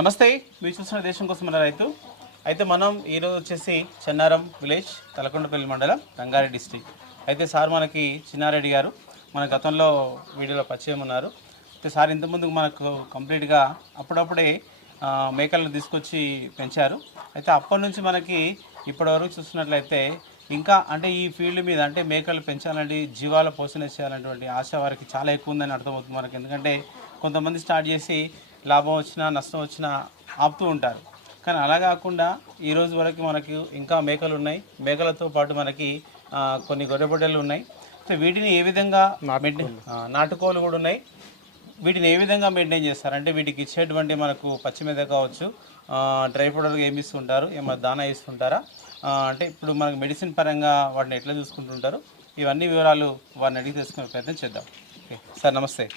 నమస్తే మీరు చూస్తున్న దేశం కోసం మన రైతు. అయితే మనం ఈరోజు వచ్చేసి చెన్నారం విలేజ్ తలకొండపల్లి మండలం రంగారెడ్డి డిస్టిక్ అయితే సార్ మనకి చిన్నారెడ్డి గారు మన గతంలో వీడియోలో పరిచయం ఉన్నారు. అయితే సార్ ఇంతకుముందు మనకు కంప్లీట్గా అప్పుడప్పుడే మేకలను తీసుకొచ్చి పెంచారు. అయితే అప్పటి నుంచి మనకి ఇప్పటివరకు చూస్తున్నట్లయితే ఇంకా అంటే ఈ ఫీల్డ్ మీద అంటే మేకలు పెంచాలంటే జీవాల పోషణ చేయాలనేటువంటి ఆశ వారికి చాలా ఎక్కువ ఉందని అర్థమవుతుంది మనకి. ఎందుకంటే కొంతమంది స్టార్ట్ చేసి లాభం వచ్చినా నష్టం వచ్చినా ఆపుతూ ఉంటారు. కానీ అలా కాకుండా ఈ రోజు వరకు మనకి ఇంకా మేకలు ఉన్నాయి. మేకలతో పాటు మనకి కొన్ని గొర్రెబొడ్డలు ఉన్నాయి. సో వీటిని ఏ విధంగా నాటుకోలు కూడా ఉన్నాయి. వీటిని ఏ విధంగా మెయింటైన్ చేస్తారు? అంటే వీటికి ఇచ్చేటువంటి మనకు పచ్చి మీద కావచ్చు డ్రై పౌడర్ ఏమి ఇస్తుంటారు? ఏమైనా దానా ఇస్తుంటారా? అంటే ఇప్పుడు మనకు మెడిసిన్ పరంగా వాటిని ఎట్లా చూసుకుంటుంటారు? ఇవన్నీ వివరాలు వారిని అడిగి తెలుసుకునే ప్రయత్నం చేద్దాం. ఓకే. సార్ నమస్తే.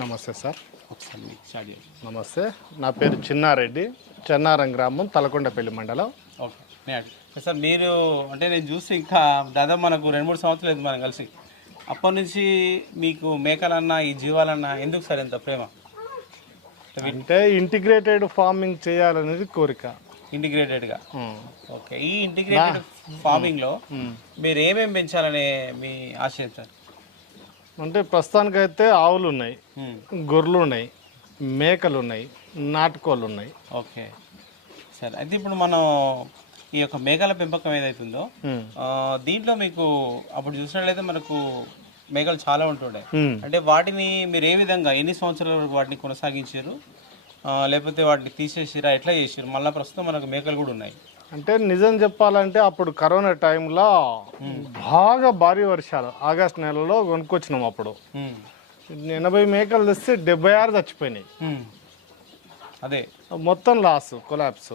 నమస్తే సార్. ఒకసారి మీకు స్టార్ట్ చేయండి నమస్తే నా పేరు చిన్నారెడ్డి చెన్నారం గ్రామం తలకొండపల్లి మండలం. ఓకే సార్ మీరు అంటే నేను చూసి ఇంకా దాదాపు మనకు రెండు మూడు సంవత్సరాలు మనం కలిసి. అప్పటి నుంచి మీకు మేకలన్నా ఈ జీవాలన్నా ఎందుకు సార్ ఎంత ప్రేమ? అంటే ఇంటిగ్రేటెడ్ ఫార్మింగ్ చేయాలనేది కోరిక. ఇంటిగ్రేటెడ్గా. ఓకే ఈ ఇంటిగ్రేటెడ్ ఫార్మింగ్లో మీరు ఏమేమి పెంచాలనే మీ ఆశయం సార్? అంటే ప్రస్తుతానికైతే ఆవులు ఉన్నాయి మ్మ్. గొర్రెలు ఉన్నాయి మేకలు ఉన్నాయి నాటుకోళ్ళు ఉన్నాయి ఓకే సరే అయితే ఇప్పుడు మనం ఈ యొక్క మేకల పెంపకం ఏదైతుందో. ఆ, దీంట్లో మీకు అప్పుడు చూసినట్లయితే మనకు మేకలు చాలా ఉంటుండే ఉమ్. అంటే వాటిని మీరు ఏ విధంగా ఎన్ని సంవత్సరాల వరకు వాటిని కొనసాగించారు లేకపోతే వాటిని తీసేసిరా ఎట్లా చేసారు మళ్ళీ ప్రస్తుతం మనకు మేకలు కూడా ఉన్నాయి అంటే నిజం చెప్పాలంటే అప్పుడు కరోనా టైంలో బాగా భారీ వర్షాలు ఆగస్ట్ నెలలో కొనుక్కొచ్చినాం అప్పుడు. ఎనభై మేకలు తెస్తే డెబ్బై ఆరు చచ్చిపోయినాయి. అదే. మొత్తం లాస్ కొలాప్స్.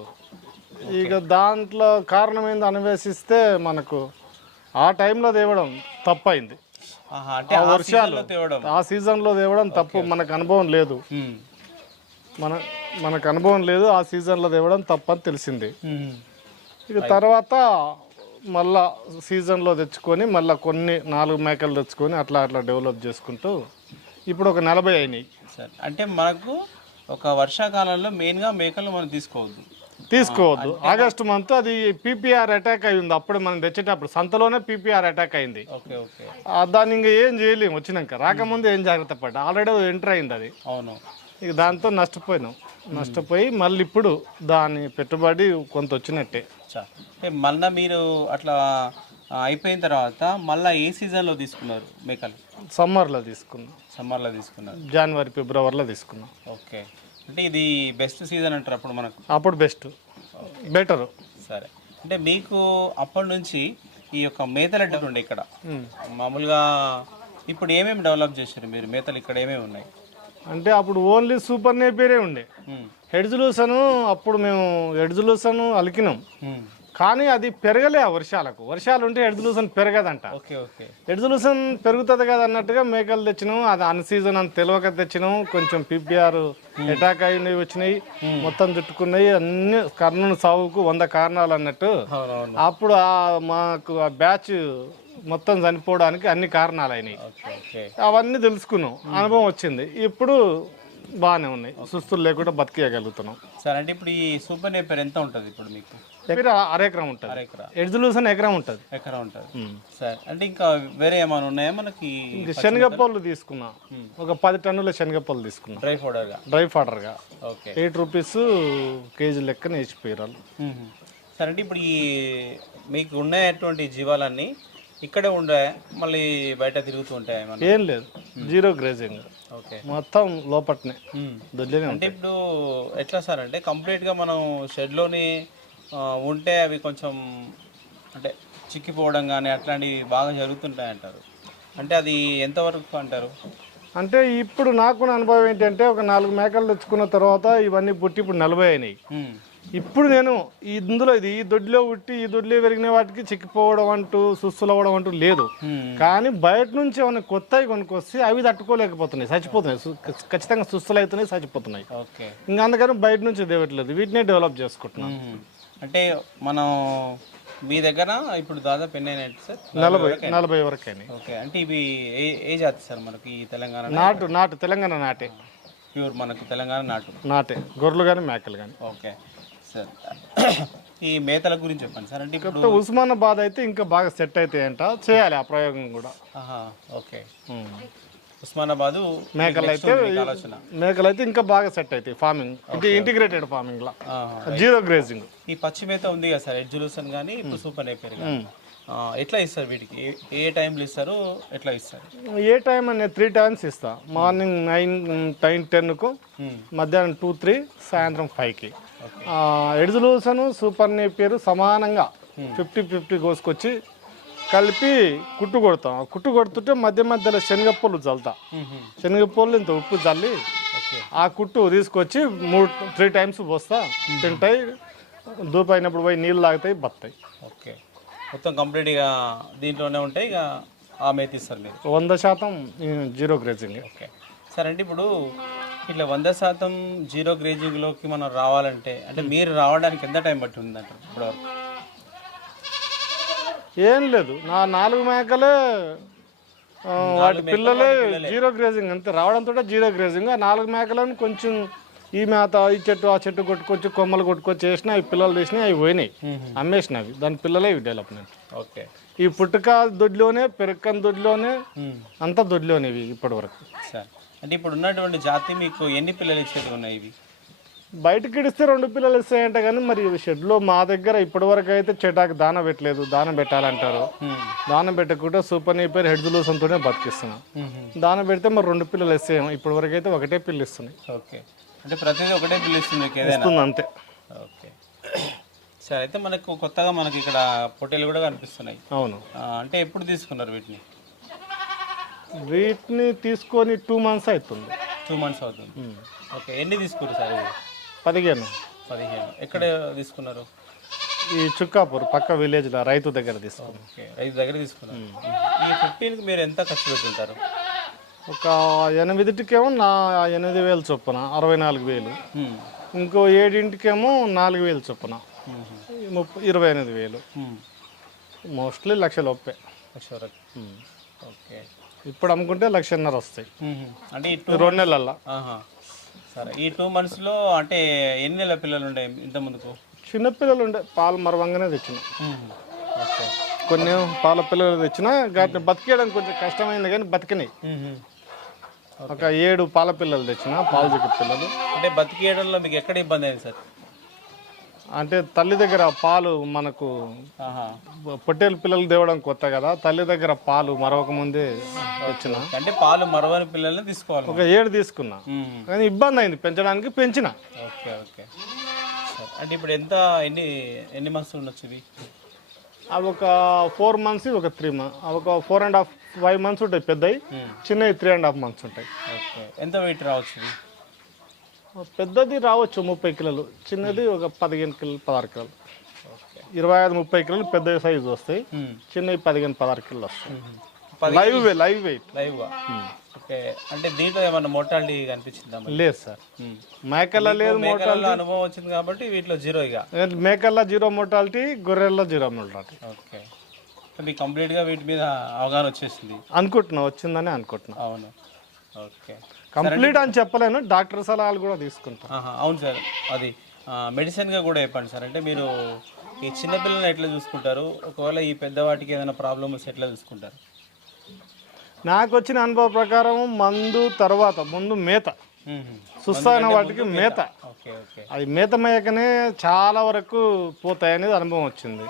ఇక దాంట్లో కారణం ఏంది అన్వేషిస్తే మనకు ఆ టైంలో తేవడం తప్పైంది. అంటే ఆ సీజన్లో తేవడం. ఆ సీజన్లో తేవడం తప్పు. మనకు అనుభవం లేదు. మన మనకు అనుభవం లేదు ఆ సీజన్లో తేవడం తప్పని తెలిసింది. ఇక తర్వాత మళ్ళా సీజన్లో తెచ్చుకొని మళ్ళీ కొన్ని నాలుగు మేకలు తెచ్చుకొని అట్లా అట్లా డెవలప్ చేసుకుంటూ ఇప్పుడు ఒక నలభై అయినాయి. సరే అంటే మనకు ఒక వర్షాకాలంలో మెయిన్గా మేకలు మనం తీసుకోవద్దు. తీసుకోవద్దు. ఆగస్టు మంత్ అది పీపీఆర్ అటాక్ అయింది అప్పుడు మనం తెచ్చేటప్పుడు సంతలోనే పీపీఆర్ అటాక్ అయింది. Okay okay. ఆ దాన్ని ఇంకా ఏం చేయలేము వచ్చినాక. రాకముందు ఏం జాగ్రత్త పడ్డా? ఆల్రెడీ ఎంటర్ అయింది అది. అవును. ఇక దాంతో నష్టపోయినాం. నష్టపోయి మళ్ళీ ఇప్పుడు దాని పెట్టుబడి కొంత వచ్చినట్టే. చా అంటే మళ్ళీ మీరు అట్లా అయిపోయిన తర్వాత మళ్ళీ ఏ సీజన్లో తీసుకున్నారు మేకలు? సమ్మర్లో తీసుకున్నాం. సమ్మర్లో తీసుకున్నారు. జనవరి ఫిబ్రవరిలో తీసుకున్నాం. ఓకే. అంటే ఇది బెస్ట్ సీజన్ అంటారు అప్పుడు మనకు? అప్పుడు బెస్ట్. బెటరు. సరే. అంటే మీకు అప్పటి నుంచి ఈ యొక్క మేతలు అంటే ఉండే ఇక్కడ. మామూలుగా ఇప్పుడు ఏమేమి డెవలప్ చేశారు మీరు? మేతలు ఇక్కడ ఏమేమి ఉన్నాయి? అంటే అప్పుడు ఓన్లీ సూపర్ నేపేరే ఉండే. ఉమ్, హెడ్జులూసను అప్పుడు మేము హెడ్జులూసను అలికినాం. ఉమ్, కానీ అది పెరగలే ఆ వర్షాలకు. వర్షాలు ఉంటే హెడ్జులూసన్ పెరగదంట. ఎడ్జులూసన్ పెరుగుతుంది కదా అన్నట్టుగా మేకలు తెచ్చినాం. అది అన్ సీజన్ అని తెలియక తెచ్చినాం. కొంచెం పీపీఆర్ అటాక్ అయినవి వచ్చినాయి. మొత్తం చుట్టుకున్నాయి. అన్ని కర్ణుని సావుకు వంద కారణాలు అన్నట్టు. అప్పుడు ఆ మాకు ఆ బ్యాచ్ మొత్తం చనిపోవడానికి అన్ని కారణాలు అయినాయి అవన్నీ తెలుసుకున్నాం. అనుభవం వచ్చింది. ఇప్పుడు బాగానే ఉన్నాయి. సుస్తులు లేకుండా బతికేయగలుగుతున్నాం. సరే అంటే ఇప్పుడు ఈ సూపర్ నేపర్ ఎంత ఉంటుంది ఇప్పుడు మీకు? ఎకరా అరెకరం ఉంటుంది ఎడ్జులూసన్ ఎకరం ఉంటుంది. ఎకరా ఉంటుంది. సరే అంటే ఇంకా వేరే ఏమైనా ఉన్నాయా మనకి శనగపళ్ళు తీసుకున్నా. ఒక పది టన్నుల శనగపళ్ళు తీసుకున్నా. డ్రై పౌడర్గా డ్రై ఫాడర్గా ఓకే. ఎయిట్ రూపీస్ కేజీ లెక్కన వేసిపోయారు మ్మ్. సరే అంటే ఇప్పుడు ఈ మీకు ఉన్నటువంటి జీవాలన్నీ. ఇక్కడే ఉండే మళ్ళీ బయట తిరుగుతూ ఉంటాయి ఏం లేదు. Zero grazing. ఓకే. మొత్తం లోపట్నే. దొడ్లేనే అంటే ఇప్పుడు ఎట్లా సార్ అంటే కంప్లీట్గా మనం షెడ్లోని ఉంటే అవి కొంచెం అంటే చిక్కిపోవడం కానీ అట్లాంటివి బాగా జరుగుతుంటాయి అంటారు అంటే అది ఎంతవరకు అంటారు? అంటే ఇప్పుడు నాకున్న అనుభవం ఏంటంటే ఒక నాలుగు మేకలు తెచ్చుకున్న తర్వాత ఇవన్నీ పుట్టి ఇప్పుడు నలభై అయినాయి. ఇప్పుడు నేను ఈ ఇందులో ఇది ఈ దొడ్లో పుట్టి ఈ దొడ్లో పెరిగిన వాటికి చిక్కిపోవడం అంటూ సుస్తులు అవ్వడం అంటూ లేదు. కానీ బయట నుంచి ఏమైనా కొత్తవి కొనుక్కొస్తే అవి తట్టుకోలేకపోతున్నాయి చచ్చిపోతున్నాయి. ఖచ్చితంగా సుస్తులు అవుతున్నాయి చచ్చిపోతున్నాయి ఇంకా అందుకని బయట నుంచి తేవట్లేదు వీటినే డెవలప్ చేసుకుంటున్నాం. అంటే మనం మీ దగ్గర ఇప్పుడు దాదాపు ఎన్ని అయినట్టు సార్? నలభై నలభై వరకు అయినాయి ఓకే. అంటే ఇవి ఏ ఏ జాతి సార్ మనకి ఈ తెలంగాణ నాటు? నాటు తెలంగాణ నాటే. ప్యూర్ మనకు తెలంగాణ నాటు. నాటే. గొర్రెలు కానీ మేకలు కానీ ఓకే. సార్. ఈ మేతల గురించి చెప్పండి సార్. అంటే ఇప్పుడు ఉస్మానాబాద్ అయితే ఇంకా బాగా సెట్ అవుతాయంట చేయాలి ఆ ప్రయోగం కూడా. ఓకే. ఉస్మానాబాదు మేకలు అయితే ఆలోచన. మేకలు అయితే ఇంకా బాగా సెట్ అవుతాయి ఫార్మింగ్. ఇది ఇంటిగ్రేటెడ్ ఫార్మింగ్ లా. Zero grazing. ఈ పచ్చి మేత ఉంది కదా సార్ ఎడ్జులూసన్ కానీ ఇప్పుడు సూపర్ ఆ, ఎట్లా ఇస్తారు వీటికి? ఏ- టైంలో ఇస్తారు ఎట్లా ఇస్తారు? ఏ టైం అనేది త్రీ టైమ్స్ ఇస్తా. మార్నింగ్ నైన్ నైన్ టెన్కు. మధ్యాహ్నం టూ త్రీ సాయంత్రం ఫైవ్కి. ఎడ్జులూసను సూపర్ నేపియర్ సమానంగా ఫిఫ్టీ ఫిఫ్టీ కోసుకొచ్చి కలిపి కుట్టు కొడతాం. కుట్టు కొడుతుంటే మధ్య మధ్యలో శనగప్పలు చల్లుతా మ్మ్. శనగప్పలు ఇంత ఉప్పు చల్లి ఆ కుట్టు తీసుకొచ్చి మూడు త్రీ టైమ్స్ పోస్తా. తింటాయి దూపైనప్పుడు పోయి నీళ్ళు తాగుతాయి బత్తాయి. ఓకే. మొత్తం కంప్లీట్గా దీంట్లోనే ఉంటాయి ఇక ఆ మేత ఇస్తారు మీరు. వంద శాతం జీరో గ్రేజింగ్. ఓకే. సరే అంటే ఇప్పుడు ఇట్లా వంద శాతం జీరో గ్రేజింగ్లోకి మనం రావాలంటే అంటే మీరు రావడానికి ఎంత టైం పట్టి ఉందంట ఇప్పుడు ఏం లేదు. నా నాలుగు మేకలే వాటి పిల్లలే జీరో గ్రేజింగ్. అంతే రావడంతో జీరో గ్రేజింగ్. ఆ నాలుగు మేకలను కొంచెం ఈ మేత ఈ చెట్టు ఆ చెట్టు కొట్టుకొచ్చి కొమ్మలు కొట్టుకొచ్చి వేసిన అవి పిల్లలు తీసినాయి అవి పోయినాయి. అమ్మేసిన అవి దాని పిల్లలే ఇవి డెవలప్మెంట్ ఓకే. ఈ పుట్టుక దొడ్లోనే పెరక్కని దొడ్లోనే అంతా దొడ్లోనే ఇవి ఇప్పటి వరకు సార్ అంటే ఇప్పుడు ఉన్నటువంటి జాతి మీకు ఎన్ని పిల్లలు ఇచ్చేది ఉన్నాయి ఇవి? బయటకి ఇడిస్తే రెండు పిల్లలు ఇస్తాయంట కానీ మరి షెడ్లో మా దగ్గర ఇప్పటి వరకు అయితే చెటాకి దాన పెట్టలేదు. దాన పెట్టాలంటారు. దాన పెట్టకుంటే సూపర్ నీపేరు హెడ్ లూసంతోనే బతికిస్తున్నాం. దాన పెడితే మరి రెండు పిల్లలు ఇస్తాయేమో. ఇప్పటి వరకు అయితే ఒకటే పిల్లి ఇస్తున్నాయి. ఓకే. అంటే ప్రతిదీ ఒకటే పిల్ల ఇస్తుంది మీకు ఏదైనా? అంతే. ఓకే. సరే అయితే మనకు కొత్తగా మనకి ఇక్కడ పొట్టేలు కూడా కనిపిస్తున్నాయి. అవును. ఆ, అంటే ఎప్పుడు తీసుకున్నారు వీటిని? వీటిని తీసుకొని టూ మంత్స్ అవుతుంది. టూ మంత్స్ అవుతుంది. ఓకే ఎన్ని తీసుకున్నారు సార్ ఇవి? పదిహేను. పదిహేను. ఎక్కడ తీసుకున్నారు? ఈ చుక్కాపూర్ పక్క విలేజ్లో రైతు దగ్గర తీసుకున్నాం. ఓకే ఐదు దగ్గర తీసుకున్నారు. ఈ ఫిఫ్టీన్కి మీరు ఎంత ఖర్చు పెట్టుంటారు ఒక ఎనిమిదింటికేమో నా ఎనిమిది వేలు చొప్పున అరవై నాలుగు వేలు. ఇంకో ఏడింటికేమో నాలుగు వేలు చొప్పున. ముప్పై ఇరవై ఎనిమిది వేలు. మోస్ట్లీ లక్ష లోపే లక్ష వరకు ఓకే. ఇప్పుడు అమ్ముకుంటే లక్షన్నర వస్తాయి. అంటే ఈ రెండు నెలల్లో. ఆహా. సరే. ఈ టూ మంత్స్లో అంటే ఎన్ని నెలల పిల్లలు ఉండే ఇంత ముందుకు? చిన్నపిల్లలు ఉండే. పాలు మరవంగానే తెచ్చిన. ఓకే. కొన్ని పాల పిల్లలు తెచ్చిన వాటిని బతికేయడానికి కొంచెం కష్టమైంది కానీ బతికినాయి. ఒక ఏడు పాల పిల్లలు తెచ్చిన పాలు చిక్కు పిల్లలు. అంటే బతికేయడంలో మీకు ఎక్కడ ఇబ్బంది అయింది సార్? అంటే తల్లి దగ్గర పాలు మనకు. పొట్టేలు పిల్లలు తేవడం కొత్త కదా తల్లి దగ్గర పాలు మరవక ముందే తెచ్చిన. అంటే పాలు మరవని పిల్లల్ని తీసుకోవాలి. ఒక ఏడు తీసుకున్నా. కానీ ఇబ్బంది అయింది పెంచడానికి పెంచిన. Okay okay. సరే అంటే ఇప్పుడు ఎంత ఎన్ని ఎన్ని మంత్స్ ఉండొచ్చు ఇది? అవి ఒక ఫోర్ మంత్స్ ఒక త్రీ మంత్స్ ఒక four and half five months ఉంటాయి పెద్దవి. చిన్నవి త్రీ అండ్ హాఫ్ మంత్స్ ఉంటాయి. ఓకే ఎంత వెయిట్ రావచ్చు పెద్దది రావచ్చు ముప్పై కిలోలు. చిన్నది ఒక పదిహేను కిలోలు పదహారు కిలోలు. ఇరవై ఐదు ముప్పై కిలోలు పెద్ద సైజు వస్తాయి. మ్మ్. చిన్నవి పదిహేను పదహారు కిలోలు వస్తాయి. Live weigh live weight okay అంటే దీంట్లో ఏమన్నా మోటాలిటీ కనిపించిందా? లేదు సార్ మ్మ్. మేకల లేదు మేకలలో అనుభవం వచ్చింది కాబట్టి వీటిలో జీరో ఇక. మేకల్లో జీరో మోటాలిటీ గొర్రెల్లో జీరో మోటాలిటీ ఓకే మీకు కంప్లీట్గా వీటి మీద అవగాహన వచ్చేసింది. అనుకుంటున్నా వచ్చిందని అనుకుంటున్నా. అవును. ఓకే. కంప్లీట్ అని చెప్పలేను డాక్టర్ సలహాలు కూడా తీసుకుంటా. అవును సార్. అది మెడిసిన్గా కూడా చెప్పండి సార్. అంటే మీరు ఈ చిన్నపిల్లల్ని ఎట్లా చూసుకుంటారు? ఒకవేళ ఈ పెద్దవాటికి ఏదైనా ప్రాబ్లమ్ వస్తే ఎట్లా చూసుకుంటారు? నాకు వచ్చిన అనుభవ ప్రకారం మందు తర్వాత ముందు మేత. సుస్థైన వాటికి మేత. అది మేత మేయకనే చాలా వరకు పోతాయి అనేది అనుభవం వచ్చింది.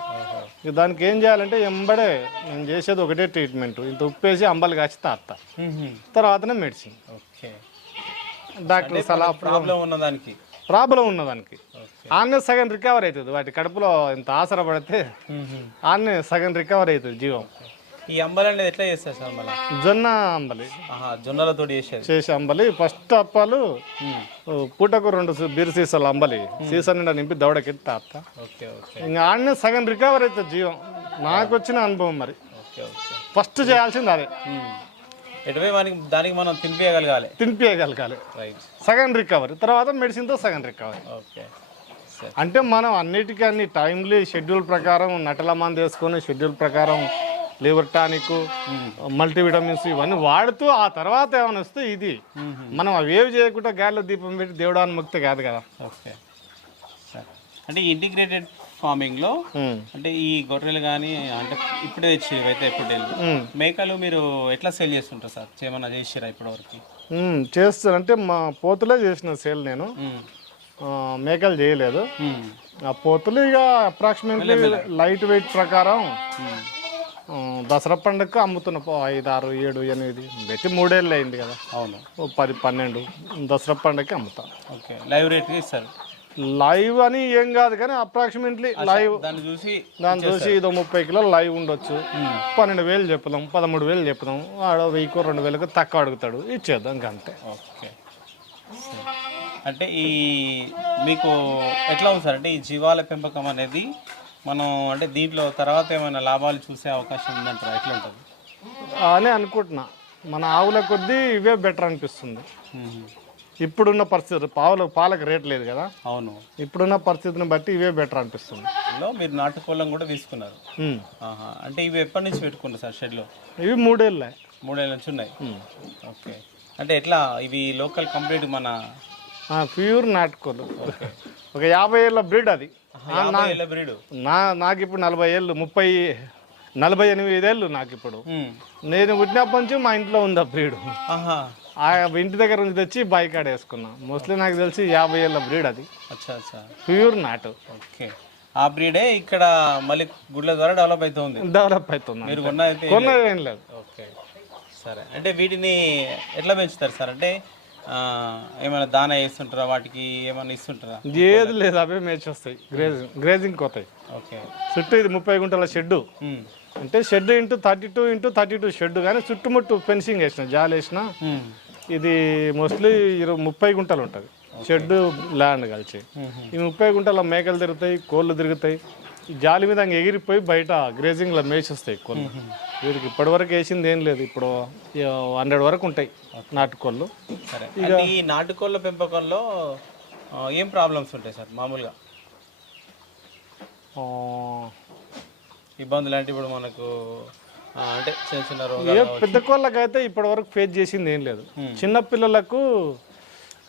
ఇక దానికి ఏం చేయాలంటే ఎంబడే నేను చేసేది ఒకటే ట్రీట్మెంట్. ఇంత ఉప్పేసి అంబలి కాచి తాత. తర్వాతనే మెడిసిన్. డాక్టర్ సలహా ప్రాబ్లం ఉన్న దానికి? ప్రాబ్లం ఉన్నదానికి ఆన్నే సగం రికవర్ అవుతుంది. వాటి కడుపులో ఇంత ఆసర పడితే. ఆన్నే సగం రికవర్ అవుతుంది జీవం. ఈ అంబలి అనేది ఎట్లా చేస్తారు సార్ మళ్ళీ జొన్న అంబలి. జొన్నలతో చేసేది. చేసే అంబలి. ఫస్ట్ అప్పాలు పూటకు రెండు బీరు సీసాలు అంబలి. సీసా నిండా నింపి దవడకెత్తి తాత ఇంకా ఆడనే సగం రికవర్ అవుతుంది జీవం. నాకు వచ్చిన అనుభవం మరి. ఫస్ట్ చేయాల్సింది అదే. ఎటువై మనకి దానికి మనం తినిపించగలగాలి తినిపించగలగాలి రైట్ సగం రికవరీ. తర్వాత మెడిసిన్తో సగం రికవరీ. ఓకే. అంటే మనం అన్నిటికీ అన్ని టైమ్లీ షెడ్యూల్ ప్రకారం నటల మంది వేసుకొని షెడ్యూల్ ప్రకారం లివర్ టానిక్ మల్టీవిటమిన్స్ ఇవన్నీ వాడుతూ ఆ తర్వాత ఏమైనా వస్తే ఇది. మనం అవేవి చేయకుండా గాలిలో దీపం పెట్టి దేవుడాన్ని ముక్తి కాదు కదా. ఓకే. అంటే ఇంటిగ్రేటెడ్ ఫార్మింగ్లో ఉమ్. అంటే ఈ గొర్రెలు కానీ అంటే ఇప్పుడే తెచ్చి అయితే ఎప్పుడు. మేకలు మీరు ఎట్లా సేల్ చేస్తుంటారు సార్? ఏమన్నా చేసిరా ఇప్పటివరకు? ఉమ్, చేస్తాను అంటే మా పోతులే చేసిన సేల్ నేను. మేకలు చేయలేదు. ఆ పోతులు ఇక అప్రాక్సిమేట్లీ లైట్ వెయిట్ ప్రకారం దసరా పండుగకు అమ్ముతున్న ఐదు ఆరు ఏడు ఎనిమిది పెట్టి మూడేళ్ళు అయింది కదా. అవును. ఓ పది పన్నెండు దసరా పండుగకి అమ్ముతాం. ఓకే. లైవ్ రేట్కి ఇస్తారు. లైవ్ అని ఏం కాదు కానీ అప్రాక్సిమేట్లీ లైవ్ దాన్ని చూసి దాన్ని చూసి ఇదో ముప్పై కిలోలు లైవ్ ఉండొచ్చు. పన్నెండు వేలు చెప్పుదాం పదమూడు వేలు చెప్పుదాం ఆడ వెయ్యికో రెండు వేలకు తక్కువ అడుగుతాడు. ఇచ్చేద్దాం అంతే ఓకే. అంటే ఈ మీకు ఎట్లా ఉంది సార్? అంటే ఈ జీవాల పెంపకం అనేది మనం అంటే దీంట్లో తర్వాత ఏమైనా లాభాలు చూసే అవకాశం ఉందంటారా? ఎట్లా ఉంటుంది? అని అనుకుంటున్నా. మన ఆవుల కొద్దీ ఇవే బెటర్ అనిపిస్తుంది. ఇప్పుడున్న పరిస్థితి పావుల పాలకు రేట్ లేదు కదా. అవును. ఇప్పుడున్న పరిస్థితిని బట్టి ఇవే బెటర్ అనిపిస్తుంది. లో మీరు నాటుకోళ్ళం కూడా తీసుకున్నారు. ఆహా. అంటే ఇవి ఎప్పటి నుంచి పెట్టుకున్నారు సార్ షెడ్లో ఇవి మూడేళ్ళే. మూడేళ్ళ నుంచి ఉన్నాయి? ఓకే. అంటే ఎట్లా ఇవి లోకల్ కంప్లీట్ మన ప్యూర్ నాటుకోలు ఒక యాభై ఏళ్ళ బ్రీడ్ అది. నా నాకు ఇప్పుడు నలభై ఏళ్ళు ముప్పై నలభై ఎనిమిది ఏళ్ళు నాకు ఇప్పుడు నేను పుట్టినప్పటి నుంచి మా ఇంట్లో ఉంది ఆ బ్రీడ్ ఆ ఇంటి దగ్గర నుంచి తెచ్చి బైక్ ఆడ వేసుకున్నా. మోస్ట్లీ నాకు తెలిసి యాభై ఏళ్ళ బ్రీడ్ అది. అచ్చా అచ్చా. ప్యూర్ నాటు. ఓకే. ఆ బ్రీడే ఇక్కడ మళ్ళీ గుడ్ల ద్వారా డెవలప్ అవుతుంది డెవలప్ అవుతుంది మీరు కొన్నది ఏం లేదు. ఓకే. సరే. అంటే వీటిని ఎట్లా పెంచుతారు సార్? అంటే ఏమైనా దానా వేస్తుంటారా? వాటికి ఏమైనా ఇస్తుంటారా? ఏది లేదు అవే మేచి వస్తాయి. గ్రేజింగ్ గ్రేజింగ్ పోతాయి. ఓకే. చుట్టూ ఇది ముప్పై గుంటల షెడ్డు. అంటే shed into thirty two into thirty two shed కానీ చుట్టుముట్టు ఫెన్సింగ్ వేసిన జాలి వేసిన. ఇది మోస్ట్లీ ఇరవై ముప్పై గుంటలు ఉంటుంది. షెడ్ ల్యాండ్ కలిసి. ఈ ముప్పై గుంటల మేకలు తిరుగుతాయి కోళ్ళు తిరుగుతాయి. జాలి మీద ఇంక ఎగిరిపోయి బయట గ్రేజింగ్లో మేసి వస్తాయి కోళ్ళు వీరికి ఇప్పటివరకు వేసింది ఏం లేదు. ఇప్పుడు హండ్రెడ్ వరకు ఉంటాయి నాటుకోళ్ళు సరే. అంటే ఈ నాటుకోళ్ళ పెంపకంలో ఏం ప్రాబ్లమ్స్ ఉంటాయి సార్ మామూలుగా? ఇబ్బందులు అంటే ఇప్పుడు మనకు అంటే చిన్న చిన్న రోగాలు పెద్ద కోళ్ళకైతే ఇప్పటి వరకు ఫేస్ చేసింది ఏం లేదు. చిన్న పిల్లలకు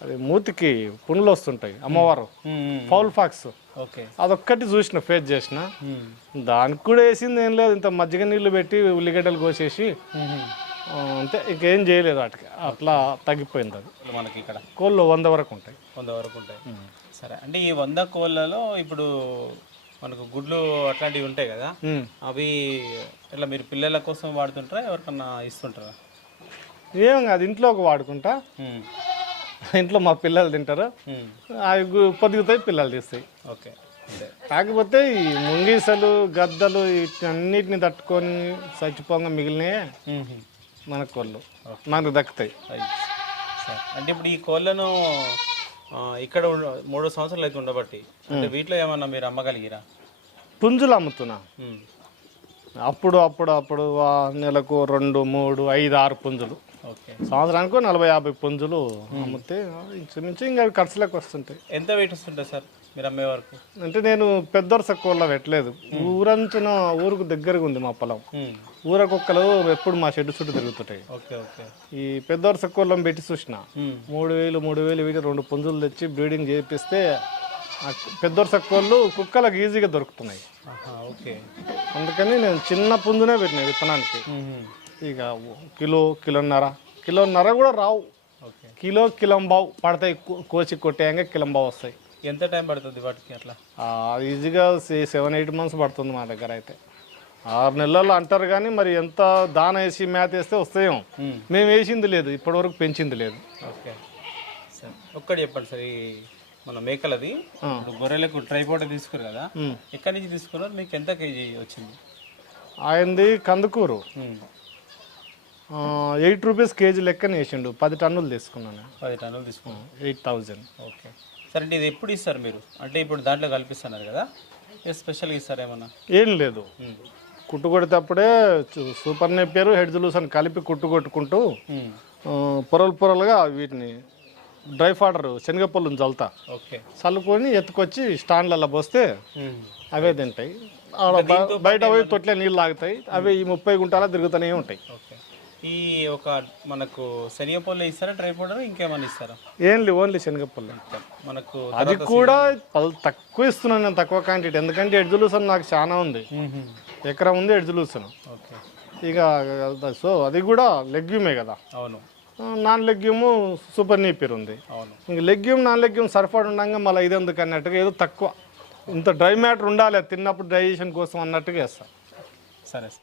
అది మూతికి పుండ్లు వస్తుంటాయి అమ్మవారు. ఫౌల్ ఫాక్స్ అదొక్కటి చూసిన ఫేస్ చేసిన. దానికి కూడా వేసింది ఏం లేదు. ఇంత మజ్జిగ నీళ్ళు పెట్టి ఉల్లిగడ్డలు కోసేసి అంతే. ఇంకేం చేయలేదు వాటికి. అట్లా తగ్గిపోయింది అది. మనకి ఇక్కడ. కోళ్ళు వంద వరకు ఉంటాయి. వంద వరకు ఉంటాయి. సరే. అంటే ఈ వంద కోళ్ళలో ఇప్పుడు మనకు గుడ్లు అట్లాంటివి ఉంటాయి కదా. అవి ఇట్లా మీరు పిల్లల కోసం వాడుతుంటారా? ఎవరికన్నా ఇస్తుంటారా? ఏం కాదు. ఇంట్లో ఒక వాడుకుంటా. ఇంట్లో మా పిల్లలు తింటారు. అవి పొదుగుతాయి పిల్లలు తీస్తాయి. ఓకే. కాకపోతే ఈ ముంగీసలు గద్దలు అన్నిటిని తట్టుకొని చచ్చిపోగా మిగిలినయే ఉహు. మన కోళ్ళు. మనకు దక్కుతాయి. అంటే ఇప్పుడు ఈ కోళ్ళను ఇక్కడ మూడు సంవత్సరాలు అయితే ఉండబట్టి అంటే వీటిలో ఏమన్నా మీరు అమ్మగలిగిరా? పుంజులు అమ్ముతున్నా. అప్పుడు అప్పుడు అప్పుడు ఆ నెలకు రెండు మూడు ఐదు ఆరు పుంజులు. సంవత్సరానికి నలభై యాభై పుంజులు అమ్మితే ఇంచుమించు ఇంకా అవి ఖర్చులకు వస్తుంటాయి. ఎంత వెయిట్ వస్తుంటుంది సార్ మీరు అమ్మే వరకు? అంటే నేను పెద్దొరస కోళ్ళ పెట్టలేదు. ఊరంచున ఊరుకు దగ్గరగా ఉంది మా పొలం. ఊరకొక్కలు ఎప్పుడు మా షెడ్ చుట్టూ తిరుగుతుంటాయి. Okay okay. ఈ పెద్దొరస కోళ్ళం పెట్టి చూసిన. మూడు వేలు మూడు వేలు వీటి రెండు పుంజులు తెచ్చి బ్రీడింగ్ చేపిస్తే ఆ పెద్దొరస కోళ్ళు కుక్కలకు ఈజీగా దొరుకుతున్నాయి. అందుకని నేను చిన్న పుంజునే పెట్టిన విత్తనానికి. ఇక కిలో కిలోన్నర. కిలోన్నర కూడా రావు. ఓకే. కిలో కిలంబావు పడతాయి. కో- కోసి కొట్టేయంగా కిలంబావు వస్తాయి. ఎంత టైం పడుతుంది వాటికి అట్లా? ఈజీగా సెవెన్ ఎయిట్ మంత్స్ పడుతుంది మా దగ్గర అయితే. ఆరు నెలల్లో అంటారు కానీ మరి ఎంత దాన వేసి మేత వేస్తే వస్తాయేమో. ఉమ్. మేము వేసింది లేదు ఇప్పటివరకు పెంచింది లేదు. ఓకే. సరే ఒక్కటి చెప్పండి సార్ ఈ మన మేకలది. గొర్రెలకు ట్రైపోట తీసుకురు కదా. ఎక్కడి నుంచి తీసుకున్నారు? మీకు ఎంత కేజీ వచ్చింది? ఆయనది కందుకూరు. ఎయిట్ రూపీస్ కేజీ లెక్కన వేసిండు. పది టన్నులు తీసుకున్నాను పది టన్నులు తీసుకున్నాం ఎయిట్ థౌజండ్ ఓకే. సరే అంటే ఇది ఎప్పుడు ఇస్తారు మీరు? అంటే ఇప్పుడు దాంట్లో కల్పిస్తున్నారు కదా? ఏ స్పెషల్గా ఇస్తారు ఏమన్నా? ఏం లేదు. కుట్టు కొడితేప్పుడే చు- సూపర్ నెప్పేరు హెడ్ జులూస్ అని కలిపి కుట్టు కొట్టుకుంటూ పొరలు పొరలుగా వీటిని డ్రై ఫాడర్ చల్లుతా. ఓకే. చల్లుకొని ఎత్తుకొచ్చి స్టాండ్లలో పోస్తే అవే తింటాయి. బయట పోయి తొట్లే నీళ్ళు ఆగుతాయి అవి ఈ ముప్పై గుంటాల తిరుగుతూనే ఉంటాయి. ఓకే. ఈ ఒక మనకు శనగపల్లి ఇస్తారా డ్రై పౌడర్ ఇంకేమైనా ఇస్తారా? ఏం లేవు ఓన్లీ శనగపళ్ళు. మనకు అది కూడా పల్- తక్కువ ఇస్తున్నాను నేను తక్కువ క్వాంటిటీ ఎందుకంటే ఎడ్జులూసన్ నాకు చాలా ఉంది. ఎకరం ఉంది ఎడ్జులూసన్ ఓకే. ఇక సో అది కూడా లెగ్యూమే కదా. అవును. నాన్ లెగ్యూము సూపర్ నీపిర్ ఉంది. అవును. ఇంక లెగ్యూమ్ నాన్ లెగ్యూమ్ సరిపడి ఉండగా మళ్ళీ ఇది ఎందుకు అన్నట్టుగా ఏదో తక్కువ. ఇంత డ్రై మ్యాటర్ ఉండాలి తిన్నప్పుడు డైజెషన్ కోసం అన్నట్టుగా వేస్తాను సార్.